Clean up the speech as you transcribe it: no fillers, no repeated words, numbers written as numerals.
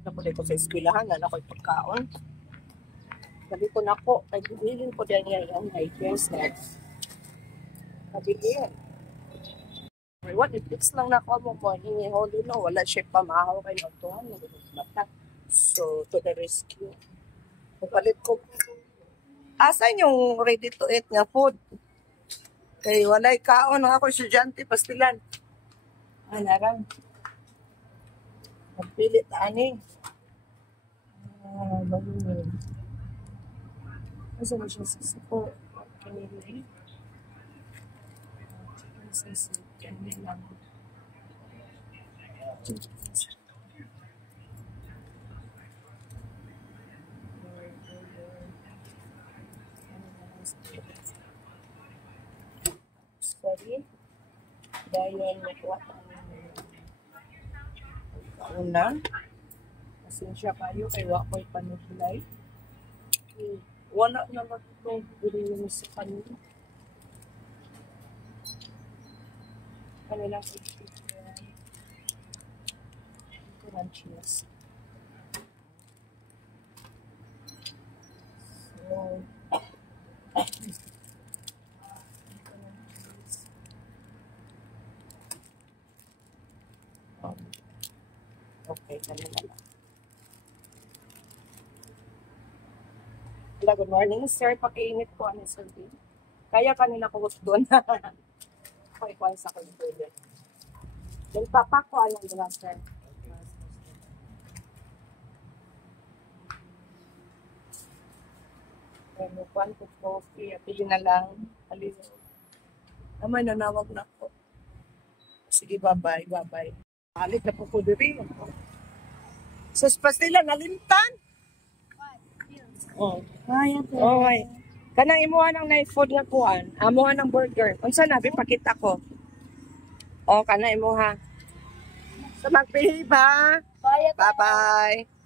Balik na po dito sa eskwelahan na ako'y pagkaon. Balik ko na po. Ay, bilhin ko din yan. Ay, yes, next. Nabilihin. What if it's lang na ako mo hingiholo no? Wala siya pamahaw kayo ng tuhan. So, to the rescue. Papalit ko. Asan yung ready to eat nga food? Kaya walay kaon ng ako estudyante, pastilan. Ay, narang. Magpilit ani. Balunin. Asa mo siya sa support? Kanili. Asa sa kanilang. Sorry. Dahil nakuha kauna. Pasensya kayo kay wakoy panugulay. Wala naman itong bilhin sa kanila. Kanilang kaibigan. Ito lang cheese. So, okay, kanila lang. Hello, good morning, sir. Pakiinit po ano, sir. Kaya kanina ko doon. Ikuha sa kulit. Then, papak ko anong doon, sir. Kuhan ko coffee. Pili na lang. Halino. Naman, nanawag na po. Sige, bye-bye. Bye-bye. Halit na po ko diri. Sus, pastila, nalimtan. Oh. Okay. Kanang imuha ng night food nga kuan. Amuha ng burger. Unsa na pakita ko. Oh, kana imuha. So magpili ba? Bye-bye.